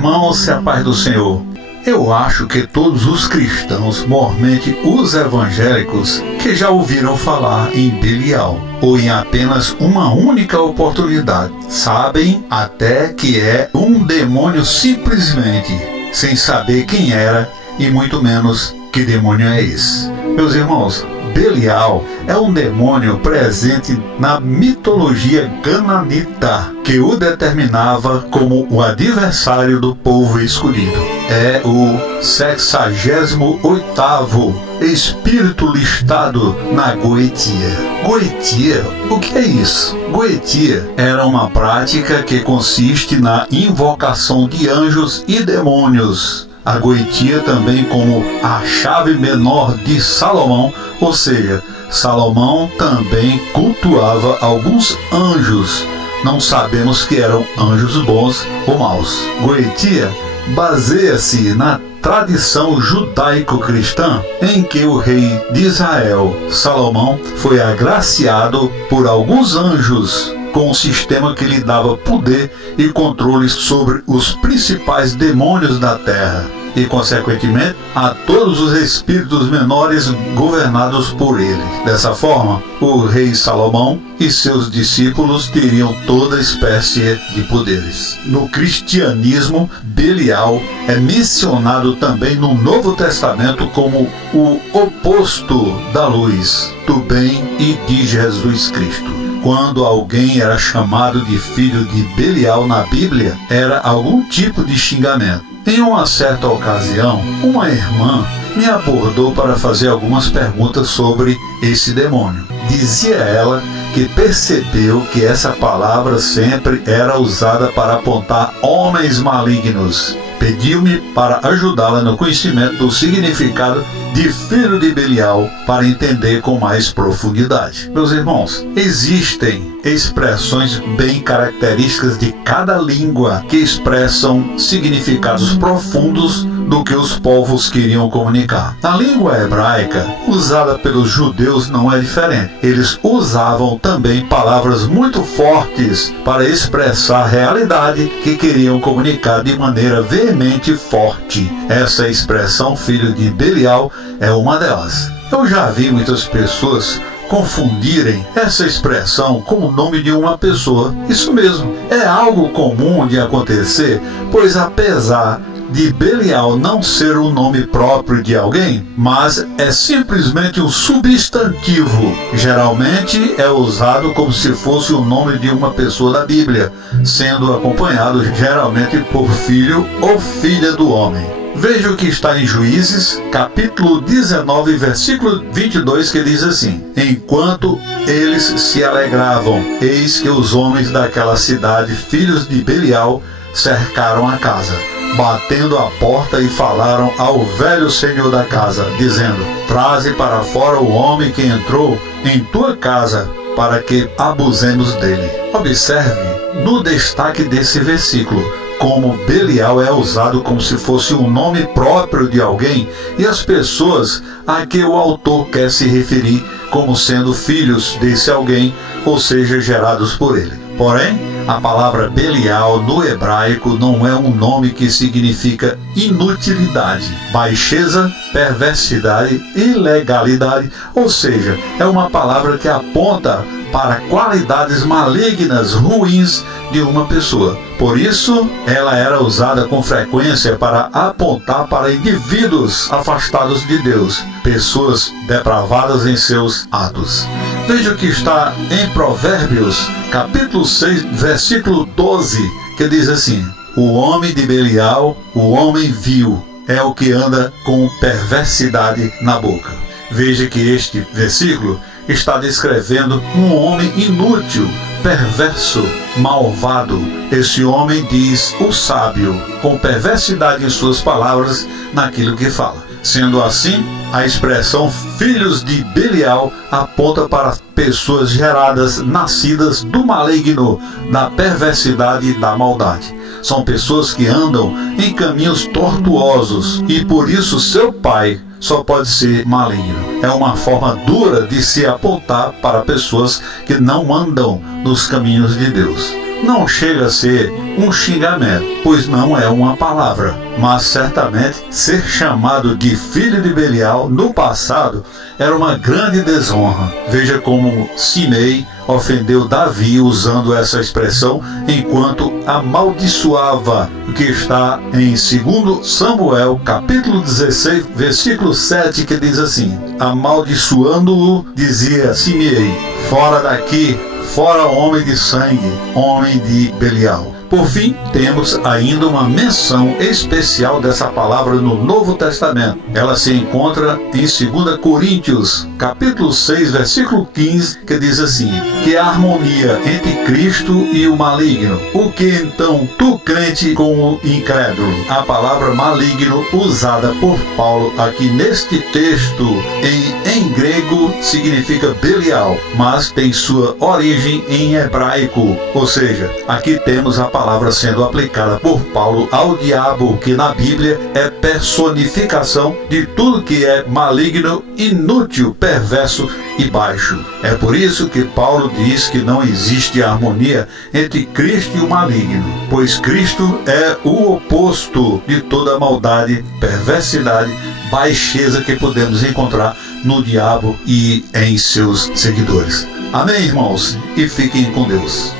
irmãos, e a paz do Senhor. Eu acho que todos os cristãos, mormente os evangélicos, que já ouviram falar em Belial, ou em apenas uma única oportunidade, sabem até que é um demônio simplesmente, sem saber quem era e muito menos que demônio é esse. Meus irmãos, Belial é um demônio presente na mitologia cananita, que o determinava como o adversário do povo escolhido. É o 68º espírito listado na Goetia. Goetia, o que é isso? Goetia era uma prática que consiste na invocação de anjos e demônios. A Goetia também como a chave menor de Salomão, ou seja, Salomão também cultuava alguns anjos. Não sabemos que eram anjos bons ou maus. Goetia baseia-se na tradição judaico-cristã em que o rei de Israel, Salomão, foi agraciado por alguns anjos com um sistema que lhe dava poder e controle sobre os principais demônios da terra e, consequentemente, a todos os espíritos menores governados por ele. Dessa forma, o rei Salomão e seus discípulos teriam toda espécie de poderes. No cristianismo, Belial é mencionado também no Novo Testamento como o oposto da luz, do bem e de Jesus Cristo. Quando alguém era chamado de filho de Belial na Bíblia, era algum tipo de xingamento. Em uma certa ocasião, uma irmã me abordou para fazer algumas perguntas sobre esse demônio. Dizia ela que percebeu que essa palavra sempre era usada para apontar homens malignos. Pediu-me para ajudá-la no conhecimento do significado de filho de Belial para entender com mais profundidade. Meus irmãos, existem expressões bem características de cada língua que expressam significados profundos do que os povos queriam comunicar. A língua hebraica, usada pelos judeus, não é diferente. Eles usavam também palavras muito fortes para expressar a realidade que queriam comunicar de maneira veemente e forte. Essa expressão, filho de Belial, é uma delas. Eu já vi muitas pessoas confundirem essa expressão com o nome de uma pessoa. Isso mesmo, é algo comum de acontecer, pois apesar de Belial não ser o nome próprio de alguém, mas é simplesmente um substantivo. Geralmente é usado como se fosse o nome de uma pessoa da Bíblia, sendo acompanhado geralmente por filho ou filha do homem. Veja o que está em Juízes, capítulo 19, versículo 22, que diz assim: Enquanto eles se alegravam, eis que os homens daquela cidade, filhos de Belial, cercaram a casa, batendo a porta, e falaram ao velho senhor da casa, dizendo: Traze para fora o homem que entrou em tua casa, para que abusemos dele. Observe no destaque desse versículo como Belial é usado como se fosse um nome próprio de alguém e as pessoas a que o autor quer se referir como sendo filhos desse alguém, ou seja, gerados por ele. Porém, a palavra Belial no hebraico não é um nome que significa inutilidade, baixeza, perversidade, ilegalidade, ou seja, é uma palavra que aponta para qualidades malignas, ruins de uma pessoa. Por isso, ela era usada com frequência para apontar para indivíduos afastados de Deus, pessoas depravadas em seus atos. Veja o que está em Provérbios, capítulo 6, versículo 12, que diz assim: O homem de Belial, o homem vil, é o que anda com perversidade na boca. Veja que este versículo está descrevendo um homem inútil, perverso, malvado. Esse homem, diz o sábio, com perversidade em suas palavras naquilo que fala. Sendo assim, a expressão filhos de Belial aponta para pessoas geradas, nascidas do maligno, da perversidade e da maldade. São pessoas que andam em caminhos tortuosos e por isso seu pai só pode ser maligno. É uma forma dura de se apontar para pessoas que não andam nos caminhos de Deus. não chega a ser um xingamento, pois não é uma palavra, mas certamente ser chamado de filho de Belial no passado era uma grande desonra. Veja como Simei ofendeu Davi usando essa expressão enquanto amaldiçoava, o que está em 2 Samuel, capítulo 16, versículo 7, que diz assim: amaldiçoando-o, dizia Simei: fora daqui, fora homem de sangue, homem de Belial. Por fim, temos ainda uma menção especial dessa palavra no Novo Testamento. Ela se encontra em 2 Coríntios, capítulo 6, versículo 15, que diz assim: que a harmonia entre Cristo e o maligno. O que então tu crente com o incrédulo? A palavra maligno usada por Paulo aqui neste texto em grego significa Belial, mas tem sua origem em hebraico, ou seja, aqui temos a palavra sendo aplicada por Paulo ao diabo, que na Bíblia é personificação de tudo que é maligno, inútil, perverso e baixo. É por isso que Paulo diz que não existe harmonia entre Cristo e o maligno, pois Cristo é o oposto de toda maldade, perversidade, baixeza que podemos encontrar no diabo e em seus seguidores. Amém, irmãos? E fiquem com Deus.